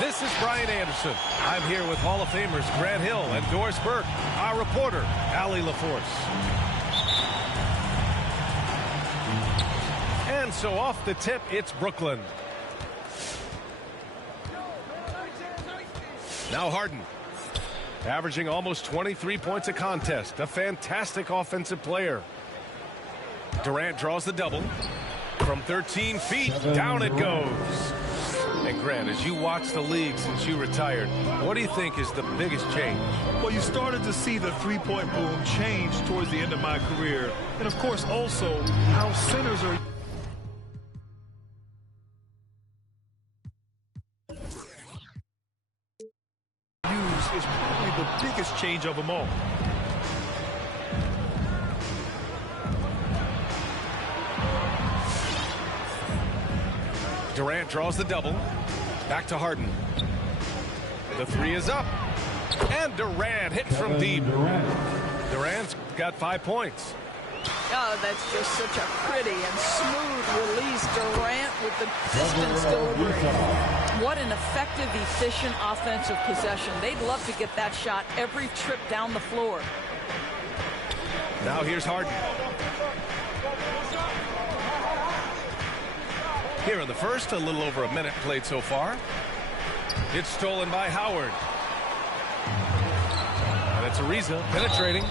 This is Brian Anderson. I'm here with Hall of Famers Grant Hill and Doris Burke, our reporter, Allie LaForce. And so off the tip, it's Brooklyn. Now Harden, averaging almost 23 points a contest. A fantastic offensive player. Durant draws the double. From 13 feet, down it goes. And Grant, as you watch the league since you retired, what do you think is the biggest change? Well, you started to see the three-point boom change towards the end of my career. And, of course, also how centers are used is probably the biggest change of them all. Durant draws the double. Back to Harden. The three is up. And Durant hit from deep. Durant's got 5 points. Oh, that's just such a pretty and smooth release. Durant with the distance delivery. What an effective, efficient offensive possession. They'd love to get that shot every trip down the floor. Now here's Harden. Here in the first, a little over a minute played so far. It's stolen by Howard. And it's Ariza penetrating.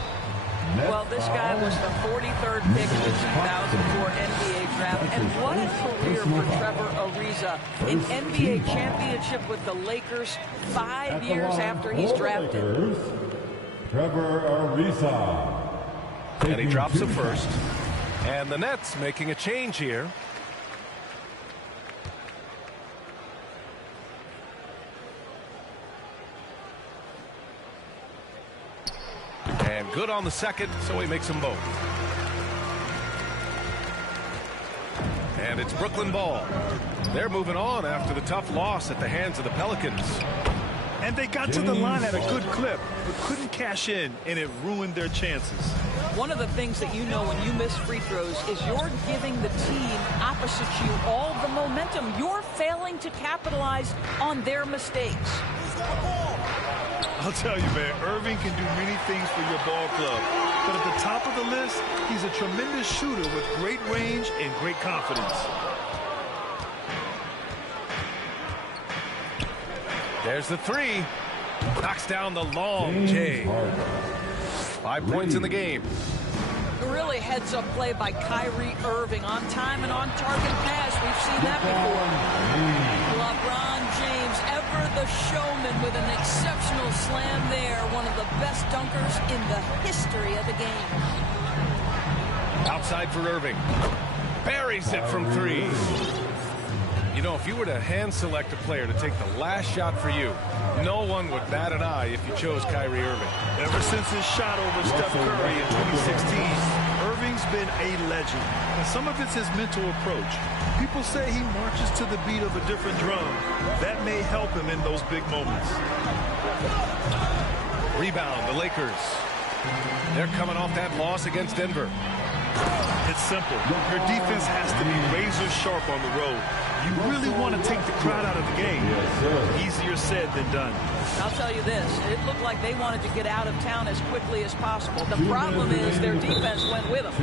Well, this guy was the 43rd pick in the 2004 NBA draft. And what a career for Trevor Ariza. An NBA championship with the Lakers 5 years after he's drafted. Trevor Ariza. And he drops the first. And the Nets making a change here. And good on the second, so he makes them both. And it's Brooklyn ball. They're moving on after the tough loss at the hands of the Pelicans. And they got to the line at a good clip, but couldn't cash in, and it ruined their chances. One of the things that you know when you miss free throws is you're giving the team opposite you all the momentum. You're failing to capitalize on their mistakes. I'll tell you, man, Irving can do many things for your ball club. But at the top of the list, he's a tremendous shooter with great range and great confidence. There's the three. Knocks down the long J. 5 points in the game. Really heads-up play by Kyrie Irving. On time and on target pass. We've seen that before. LeBron James, ever the showman, with an exceptional slam there. One of the best dunkers in the history of the game. Outside for Irving. Buries it from three. You know, if you were to hand select a player to take the last shot for you, no one would bat an eye if you chose Kyrie Irving. Ever since his shot over Steph Curry in 2016, Irving's been a legend. And some of it's his mental approach. People say he marches to the beat of a different drum. That may help him in those big moments. Rebound, the Lakers. They're coming off that loss against Denver. It's simple. Your defense has to be razor sharp on the road. You really want to take the crowd out of the game. Easier said than done. I'll tell you this, it looked like they wanted to get out of town as quickly as possible. The problem is their defense went with them.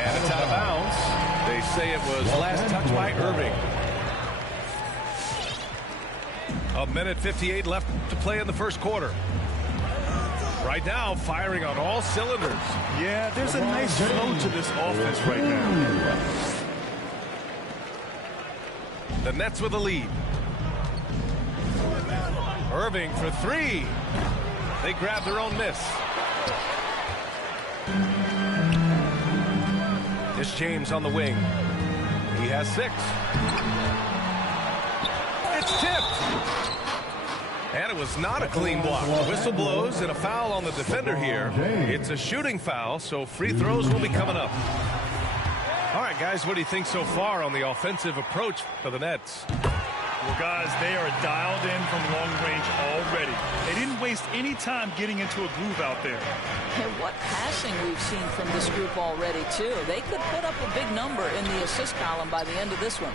And it's out of bounds. They say it was last touched by Irving. A minute 58 left to play in the first quarter. Right now, firing on all cylinders. Yeah, there's a nice flow to this offense right now. The Nets with a lead. Irving for three. They grab their own miss. It's James on the wing. He has 6. It's tipped. And it was not a clean block. Whistle blows and a foul on the defender here. It's a shooting foul, so free throws will be coming up. All right, guys, what do you think so far on the offensive approach for the Nets? Well, guys, they are dialed in from long range already. They didn't waste any time getting into a groove out there. And what passing we've seen from this group already, too. They could put up a big number in the assist column by the end of this one.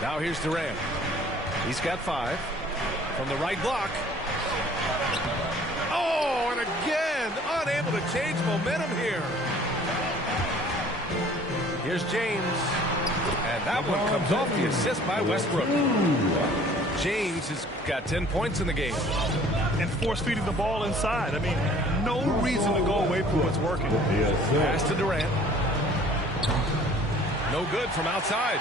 Now here's Durant. He's got 5 from the right block. Oh, and again, unable to change momentum here. Here's James. And that one comes off the assist by Westbrook. James has got 10 points in the game. And force-feeding the ball inside. I mean, no reason to go away from what's working. Pass to Durant. No good from outside.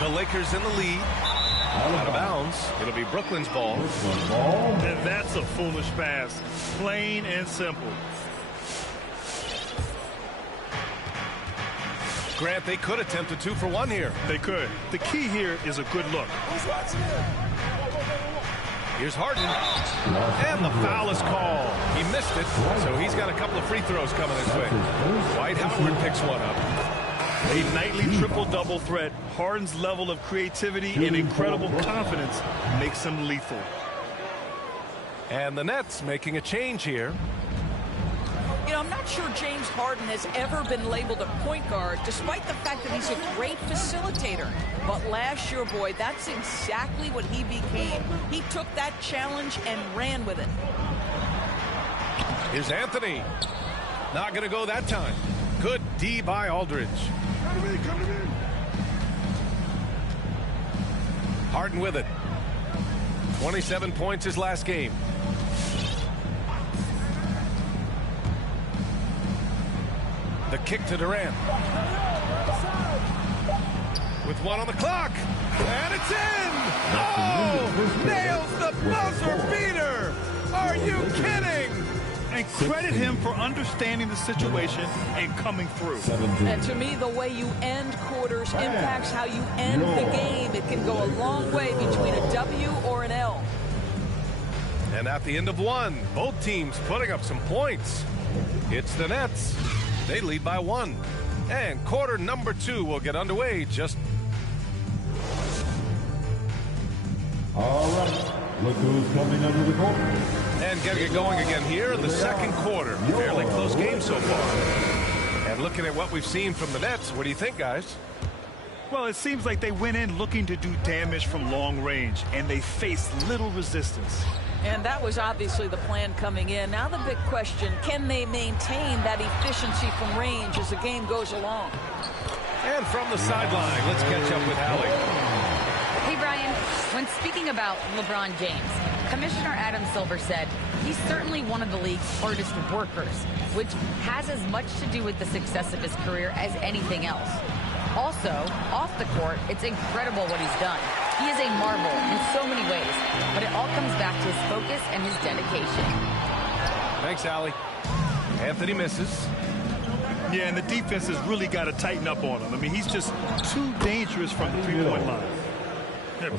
The Lakers in the lead. Out of bounds. It'll be Brooklyn's ball. And that's a foolish pass. Plain and simple. Grant, they could attempt a 2 for 1 here. They could. The key here is a good look. Here's Harden. And the foul is called. He missed it, so he's got a couple of free throws coming his way. Dwight Howard picks one up. A nightly triple-double threat. Harden's level of creativity and incredible confidence makes him lethal. And the Nets making a change here. You know, I'm not sure James Harden has ever been labeled a point guard, despite the fact that he's a great facilitator. But last year, boy, that's exactly what he became. He took that challenge and ran with it. Here's Anthony. Not going to go that time. Good D by Aldridge. Harden with it. 27 points his last game. The kick to Durant. With 1 on the clock. And it's in! Oh! Nails the buzzer beater! Are you kidding? And credit him for understanding the situation and coming through. And to me, the way you end quarters impacts how you end the game. It can go a long way between a W or an L. And at the end of 1, both teams putting up some points. It's the Nets. They lead by 1. And quarter number 2 will get underway just... All right. Look who's coming under the court. And getting it going again here in the second quarter. Fairly close game so far. And looking at what we've seen from the Nets, what do you think, guys? Well, it seems like they went in looking to do damage from long range, and they faced little resistance. And that was obviously the plan coming in. Now the big question, can they maintain that efficiency from range as the game goes along? And from the sideline, let's catch up with Allie. Hey, Brian, when speaking about LeBron James, Commissioner Adam Silver said he's certainly one of the league's hardest workers, which has as much to do with the success of his career as anything else. Also, off the court, it's incredible what he's done. He is a marvel in so many ways, but it all comes back to his focus and his dedication. Thanks, Allie. Anthony misses. Yeah, and the defense has really got to tighten up on him. I mean, he's just too dangerous from the three-point line.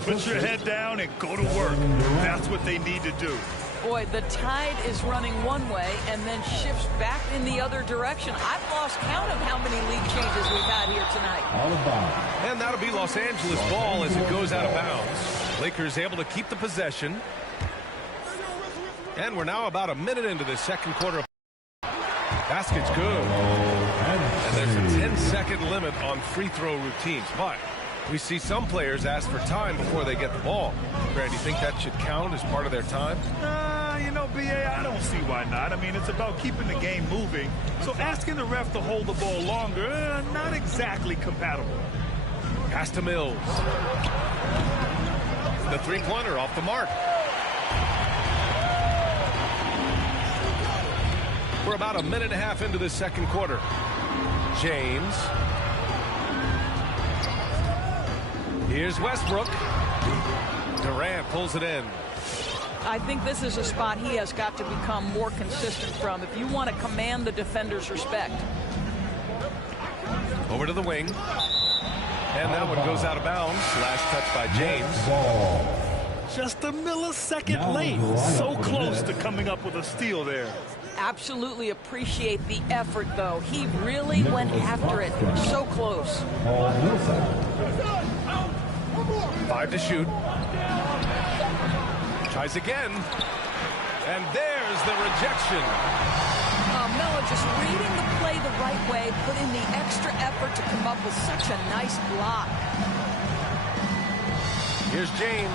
Put your head down and go to work. That's what they need to do. Boy, the tide is running one way and then shifts back in the other direction. I've lost count of how many league changes we've had here tonight. Out of bounds. And that'll be Los Angeles ball as it goes out of bounds. Lakers able to keep the possession. And we're now about a minute into the second quarter. Basket's good. And there's a 10-second limit on free throw routines. But we see some players ask for time before they get the ball. Grant, do you think that should count as part of their time? You know, B.A., I don't see why not. I mean, it's about keeping the game moving. So asking the ref to hold the ball longer, not exactly compatible. Pass to Mills. The three-pointer off the mark. We're about a minute and a half into the second quarter. James. Here's Westbrook. Durant pulls it in. I think this is a spot he has got to become more consistent from if you want to command the defender's respect. Over to the wing. And that one goes out of bounds. Last touch by James. Just a millisecond late. So close to coming up with a steal there. Absolutely appreciate the effort, though. He really went after it. So close. 5 to shoot. Tries again. And there's the rejection. Melo just reading the play the right way, put in the extra effort to come up with such a nice block. Here's James.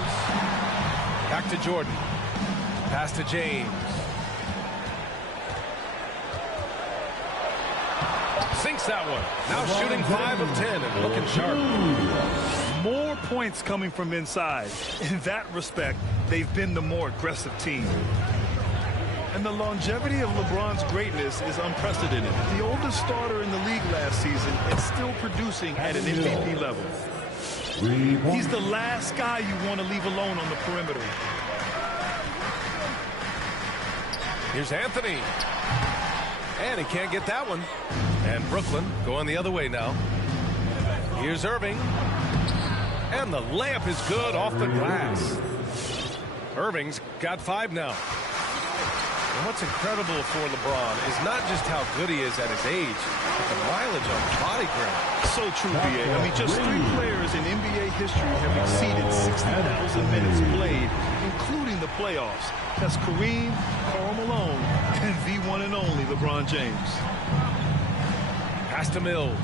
Back to Jordan. Pass to James. Sinks that one. Now shooting 5 of 10 and looking sharp. More points coming from inside. In that respect, they've been the more aggressive team. And the longevity of LeBron's greatness is unprecedented. The oldest starter in the league last season is still producing at an MVP level. He's the last guy you want to leave alone on the perimeter. Here's Anthony. And he can't get that one. And Brooklyn going the other way now. Here's Irving. And the layup is good off the glass. Irving's got 5 now. And what's incredible for LeBron is not just how good he is at his age, but the mileage on body ground. So true, BA. I mean, just 3 players in NBA history have exceeded 60,000 minutes played, including the playoffs. That's Kareem, Karl Malone, and the one and only LeBron James. Pass to Mills.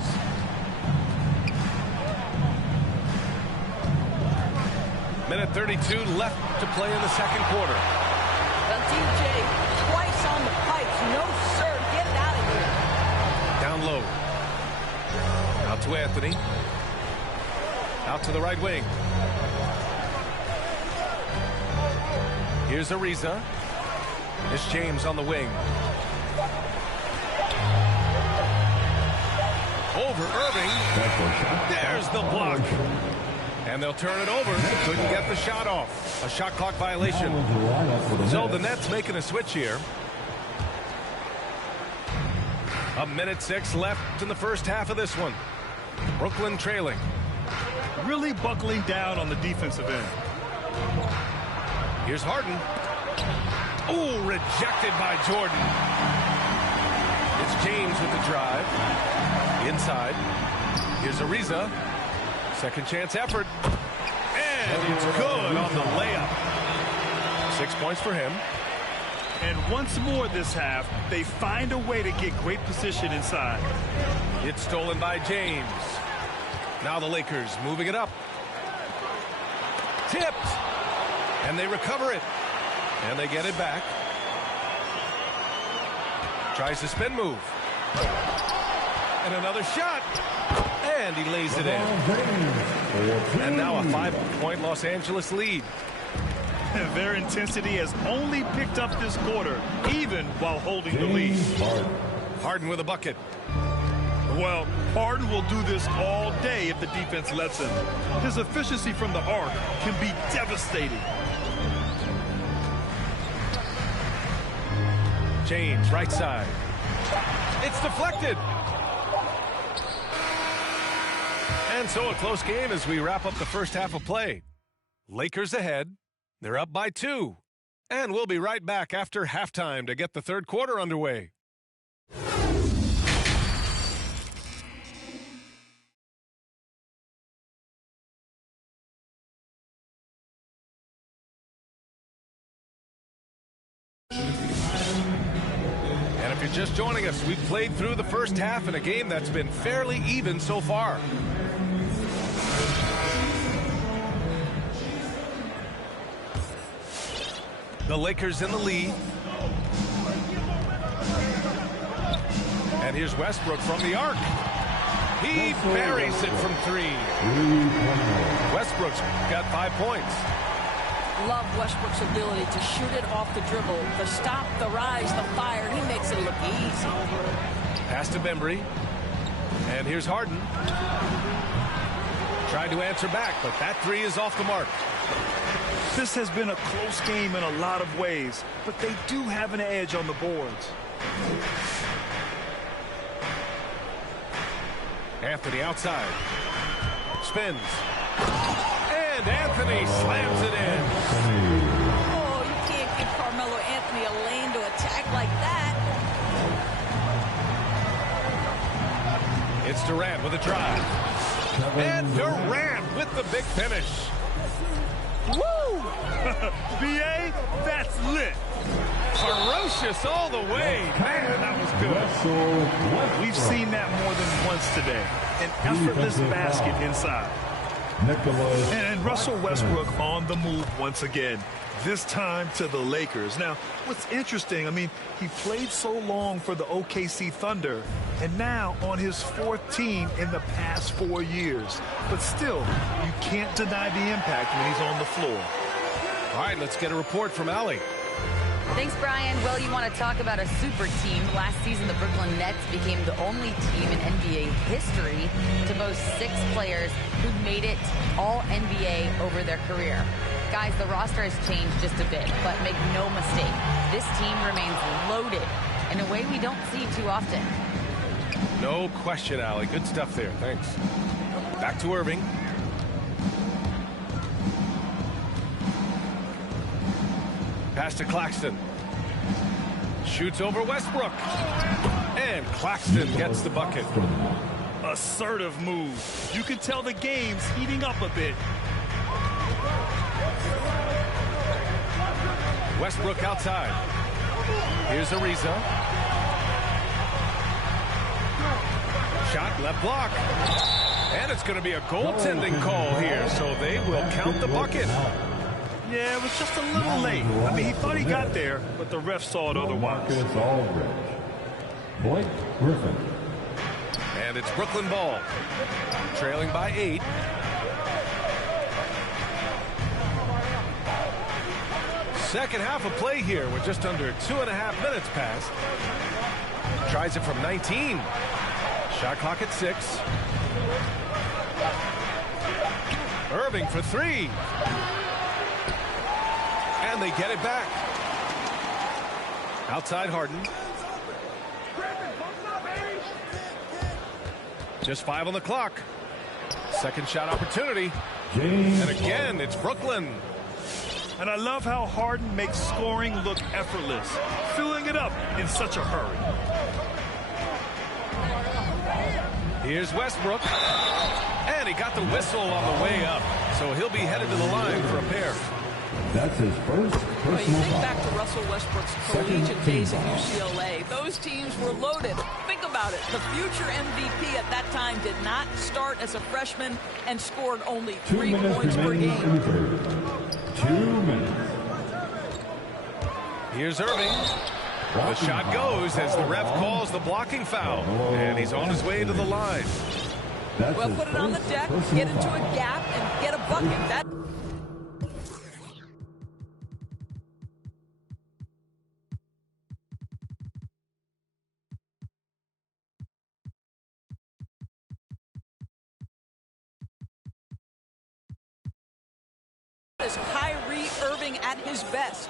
Minute 32 left to play in the second quarter. Well, DJ, twice on the pipes. No, sir. Get it out of here. Down low. Out to Anthony. Out to the right wing. Here's Ariza. It's James on the wing. Over Irving. There's the block. And they'll turn it over. Couldn't get the shot off. A shot clock violation. So the Nets making a switch here. A minute 6 left in the first half of this one. Brooklyn trailing. Really buckling down on the defensive end. Here's Harden. Ooh, rejected by Jordan. It's James with the drive. Inside. Here's Ariza. Second chance effort. And it's good on the layup. 6 points for him. And once more this half, they find a way to get great position inside. It's stolen by James. Now the Lakers moving it up. Tipped. And they recover it. And they get it back. Tries the spin move. And another shot. And he lays it in. And now a 5-point Los Angeles lead. Their intensity has only picked up this quarter, even while holding the lead. Harden with a bucket. Well, Harden will do this all day if the defense lets him. His efficiency from the arc can be devastating. James, right side. It's deflected. And so a close game as we wrap up the first half of play. Lakers ahead. They're up by 2. And we'll be right back after halftime to get the third quarter underway. And if you're just joining us, we've played through the first half in a game that's been fairly even so far. The Lakers in the lead. And here's Westbrook from the arc. He buries it from 3. Westbrook's got 5 points. Love Westbrook's ability to shoot it off the dribble, the stop, the rise, the fire. He makes it look easy. Pass to Bembry. And here's Harden. Tried to answer back, but that 3 is off the mark. This has been a close game in a lot of ways, but they do have an edge on the boards. Anthony outside. Spins. And Anthony slams it in. Oh, you can't give Carmelo Anthony a lane to attack like that. It's Durant with a drive. And Durant with the big finish. Woo! BA, that's lit. Ferocious all the way. Man, that was good. We've seen that more than once today. An effortless basket inside. And Russell Westbrook on the move once again, this time to the Lakers. Now, what's interesting, I mean, he played so long for the OKC Thunder, and now on his fourth team in the past 4 years. But still, you can't deny the impact when he's on the floor. All right, let's get a report from Allie. Thanks, Brian. Well, you want to talk about a super team. Last season, the Brooklyn Nets became the only team in NBA history to boast 6 players who made it all NBA over their career. Guys, the roster has changed just a bit, but make no mistake, this team remains loaded in a way we don't see too often. No question, Allie. Good stuff there. Thanks. Back to Irving. Pass to Claxton. Shoots over Westbrook. And Claxton gets the bucket. Assertive move. You can tell the game's heating up a bit. Westbrook outside. Here's Ariza. Shot left block. And it's going to be a goaltending call here, so they will count the bucket. Yeah, it was just a little late. I mean, he thought he got there, but the ref saw it otherwise. Blake Griffin. And it's Brooklyn ball. Trailing by 8. Second half of play here with just under 2.5 minutes passed. Tries it from 19. Shot clock at 6. Irving for 3. And they get it back. Outside Harden. Just 5 on the clock. Second shot opportunity. And again, it's Brooklyn. And I love how Harden makes scoring look effortless, filling it up in such a hurry. Here's Westbrook. And he got the whistle on the way up. So he'll be headed to the line for a pair. That's his first personal You think foul. back to Russell Westbrook's collegiate days at UCLA. Those teams were loaded. Think about it. The future MVP at that time did not start as a freshman and scored only 3 points per game. 2 minutes. Here's Irving. The shot goes as the ref calls the blocking foul. And he's on his way to the line. Well, put it on the deck, get into a gap, and get a bucket. That is Kyrie Irving at his best.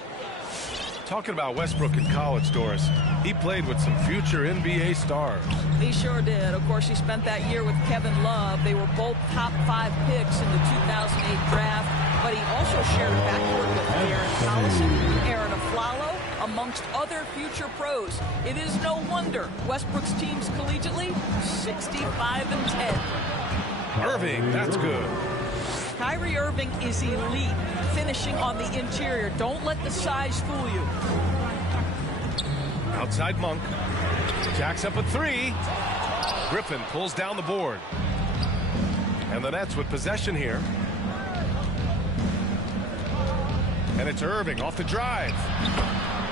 Talking about Westbrook in college, Doris, he played with some future NBA stars. He sure did. Of course, he spent that year with Kevin Love. They were both top 5 picks in the 2008 draft, but he also shared a backcourt with Darren Collison, Aaron Aflalo, amongst other future pros. It is no wonder Westbrook's teams collegiately 65-10. Irving, that's good. Kyrie Irving is elite, finishing on the interior. Don't let the size fool you. Outside Monk. Jacks up a 3. Griffin pulls down the board. And the Nets with possession here. And it's Irving off the drive.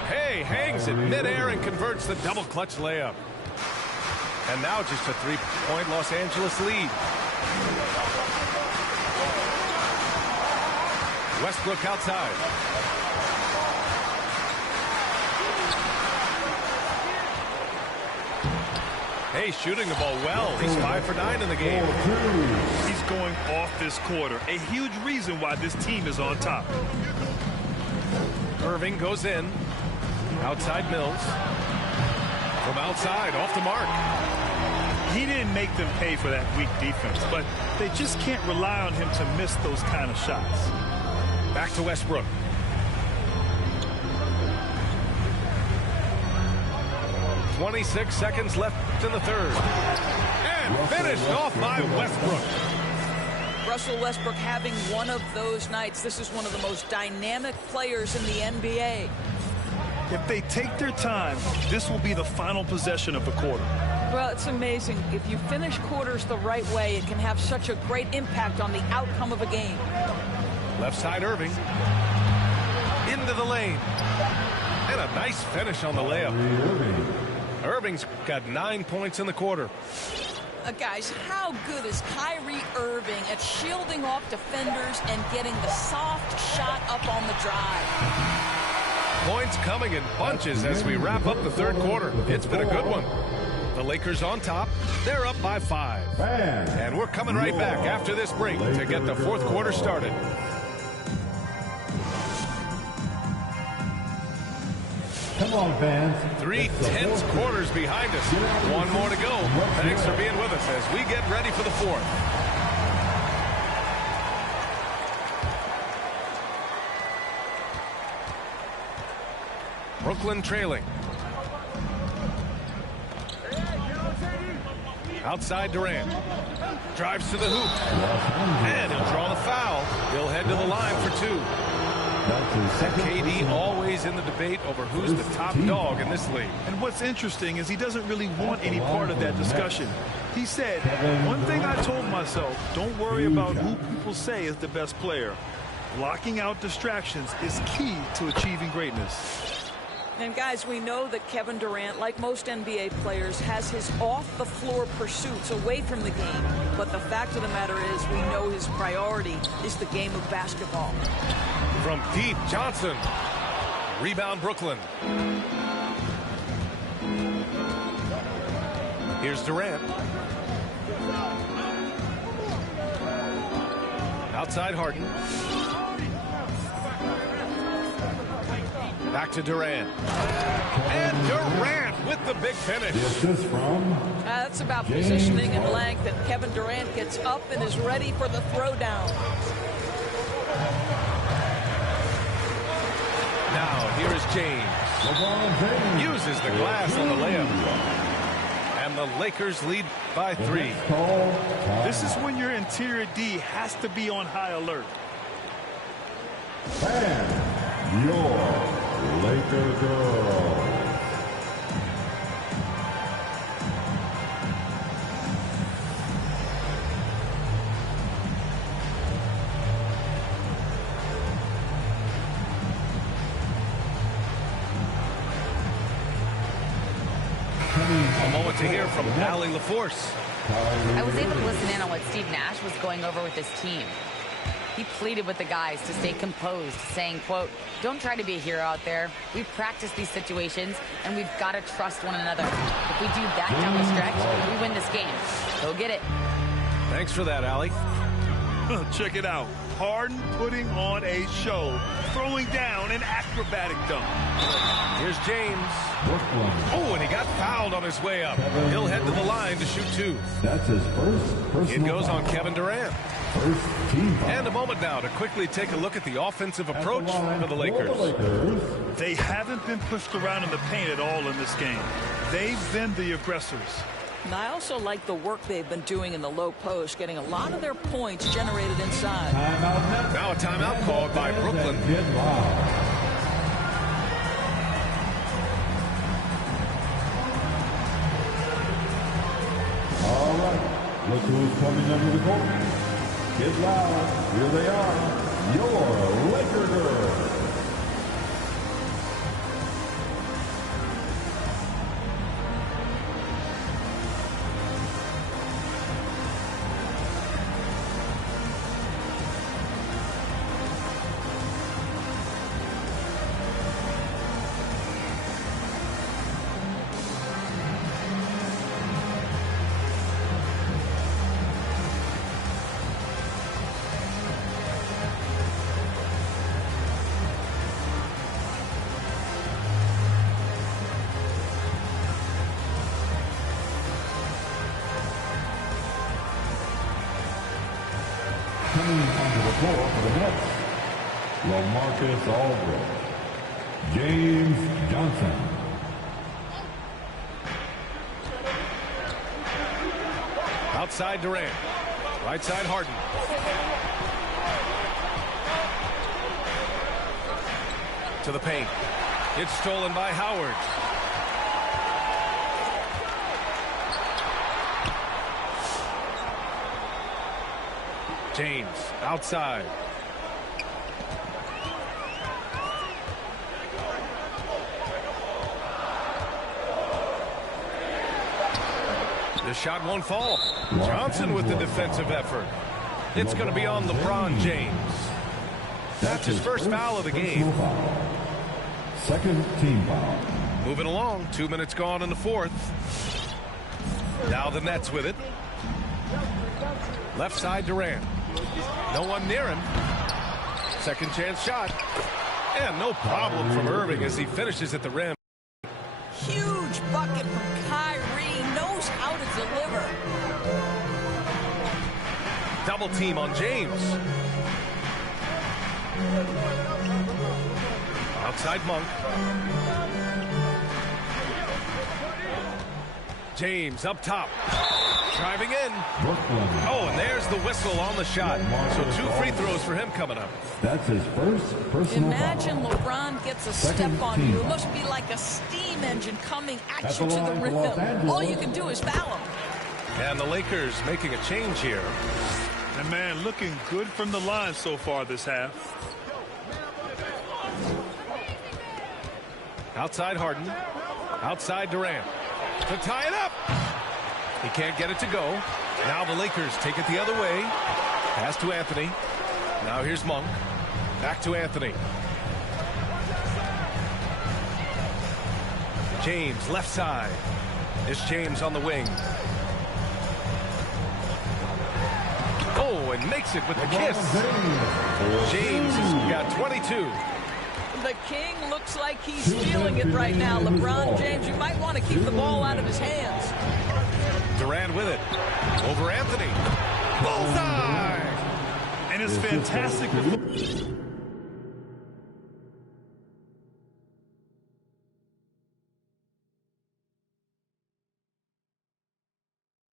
Hey, hangs it midair and converts the double clutch layup. And now just a 3-point Los Angeles lead. Westbrook outside. Hey, shooting the ball well. He's 5 for 9 in the game. He's going off this quarter. A huge reason why this team is on top. Irving goes in. Outside Mills. From outside, off the mark. He didn't make them pay for that weak defense, but they just can't rely on him to miss those kind of shots. Back to Westbrook. .26 seconds left in the third. And finished off by Westbrook. Russell Westbrook having one of those nights. This is one of the most dynamic players in the NBA. If they take their time, this will be the final possession of the quarter. Well, it's amazing. If you finish quarters the right way, it can have such a great impact on the outcome of a game. Left side Irving. Into the lane. And a nice finish on the layup. Irving's got 9 points in the quarter. Guys, how good is Kyrie Irving at shielding off defenders and getting the soft shot up on the drive? Points coming in bunches as we wrap up the third quarter. It's been a good one. The Lakers on top. They're up by 5. And we're coming right back after this break to get the fourth quarter started. Come on, fans. 3 tense quarters behind us. One more to go. Thanks for being with us as we get ready for the fourth. Brooklyn trailing. Outside Durant. Drives to the hoop. And he'll draw the foul. He'll head to the line for 2. And KD always in the debate over who's the top dog in this league. And what's interesting is he doesn't really want any part of that discussion. He said, one thing I told myself, don't worry about who people say is the best player. Blocking out distractions is key to achieving greatness. And guys, we know that Kevin Durant, like most NBA players, has his off-the-floor pursuits away from the game. But the fact of the matter is, we know his priority is the game of basketball. From deep, Johnson. Rebound, Brooklyn. Here's Durant. Outside Harden. Back to Durant. And Durant with the big finish. That's about positioning and length, and Kevin Durant gets up and is ready for the throwdown. Now, here is James. Uses the glass on the layup. And the Lakers lead by 3. This is when your interior D has to be on high alert. And your Laker girl. A moment to hear from Allie LaForce. I was able to listen in on what Steve Nash was going over with his team. He pleaded with the guys to stay composed, saying, quote, don't try to be a hero out there. We've practiced these situations, and we've got to trust one another. If we do that down the stretch, we win this game. Go get it. Thanks for that, Allie. Check it out. Harden putting on a show, throwing down an acrobatic dunk. Here's James. Oh, and he got fouled on his way up. He'll head to the line to shoot 2. That's his first. It goes on Kevin Durant. First team foul. And a moment now to quickly take a look at the offensive approach for the Lakers. They haven't been pushed around in the paint at all in this game. They've been the aggressors. And I also like the work they've been doing in the low post, getting a lot of their points generated inside. Now a timeout called by Brooklyn. All right, look who's coming under the court. Get loud. Here they are, your Laker girls. Coming onto the floor for the Nets, LaMarcus Aldridge, James Johnson. Outside Durant. Right side Harden. To the paint. It's stolen by Howard. James outside. The shot won't fall. Johnson with the defensive effort. It's going to be on LeBron James. That's his first foul of the game. Second team foul. Moving along. 2 minutes gone in the fourth. Now the Nets with it. Left side Durant. No one near him. Second chance shot. And no problem from Irving as he finishes at the rim. Huge bucket from Kyrie. Knows how to deliver. Double team on James. Outside Monk. James up top. Driving in. Oh, and there's the whistle on the shot. So 2 free throws for him coming up. That's his first personal Imagine foul. LeBron gets a step on you. It must be like a steam engine coming at you to the rim. All you can do is foul him. And the Lakers making a change here. And man, looking good from the line so far this half. Outside Harden. Outside Durant. To tie it up. He can't get it to go. Now the Lakers take it the other way. Pass to Anthony. Now here's Monk. Back to Anthony. James left side. It's James on the wing. Oh, and makes it with the kiss. James has got 22. The King looks like he's feeling it right now. LeBron James, you might want to keep the ball out of his hands. Durant with it. Over Anthony. Bullseye! And it's fantastic.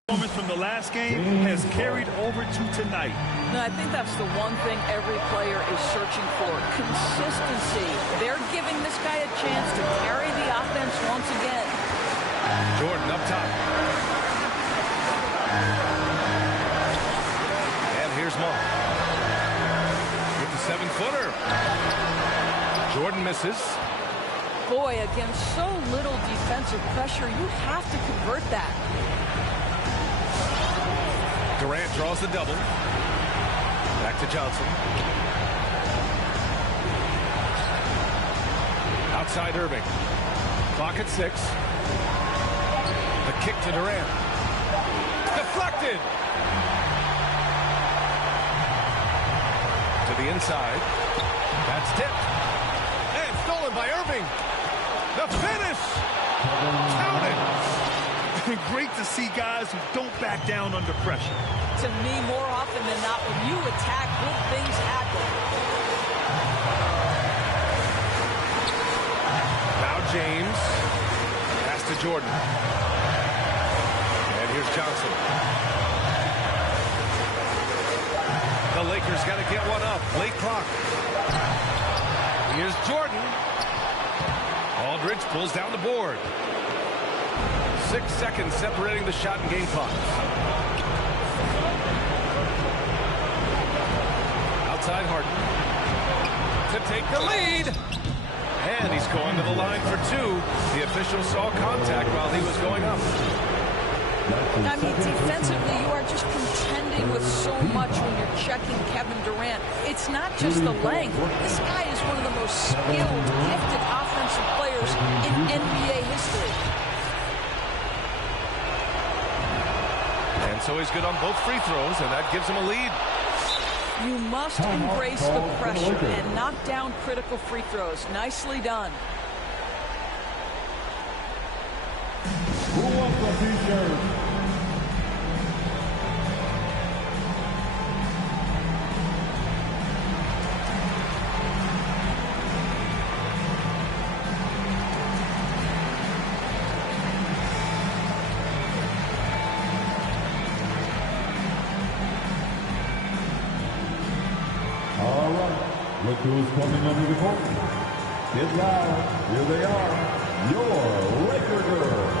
Performance from the last game has carried over to tonight. No, I think that's the one thing every player is searching for. Consistency. They're giving this guy a chance to carry the offense once again. Jordan up top. And here's Monk. With the 7-footer. Jordan misses. Boy, against so little defensive pressure, you have to convert that. Durant draws the double. Back to Johnson. Outside Irving. Clock at 6. The kick to Durant. Deflected. To the inside. That's tipped. And stolen by Irving. The finish. Counted. Great to see guys who don't back down under pressure. To me, more often than not, when you attack, good things happen. Now James. Pass to Jordan. And here's Johnson. The Lakers got to get one up. Late clock. Here's Jordan. Aldridge pulls down the board. 6 seconds separating the shot and game clock. Outside Harden. To take the lead. And he's going to the line for 2. The official saw contact while he was going up. I mean, defensively, you are just contending with so much when you're checking Kevin Durant. It's not just the length. This guy is one of the most skilled, gifted offensive players in NBA history. And so he's good on both free throws, and that gives him a lead. You must embrace the pressure and knock down critical free throws. Nicely done. Who wants the t-shirt? All right, look who's coming under the court. Get loud. Here they are, your Laker girls.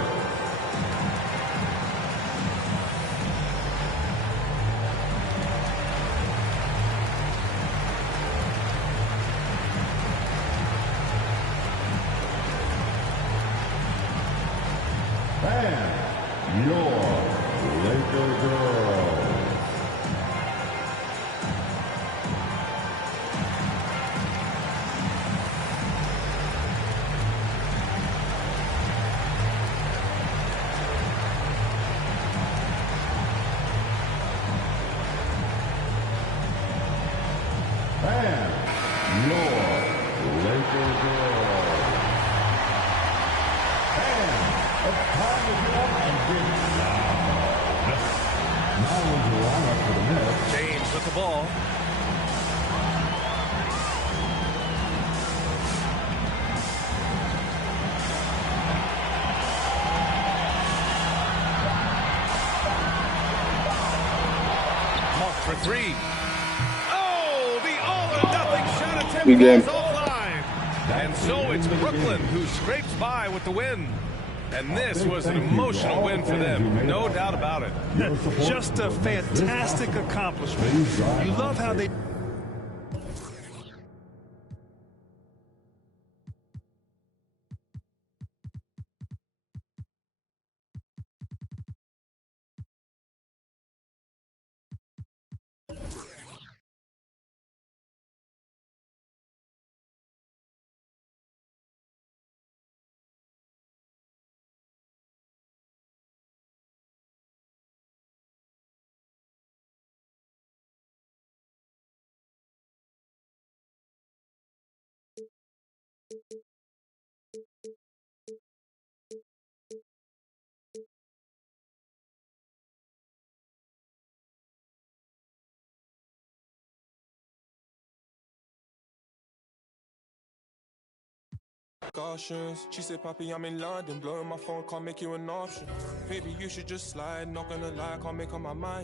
your Laker girls. And your Laker girls. And it's time to get up and get loud. Now is the lineup for the Nets. James with the ball. Mark for three. Good game. Offline. And so it's Brooklyn who scrapes by with the win. And this was an emotional win for them, no doubt about it. Just a fantastic accomplishment. You love how they... Cautions. She said, Poppy, I'm in London. Blowing my phone, can't make you an option. Baby, you should just slide. Not gonna lie, can't make up my mind.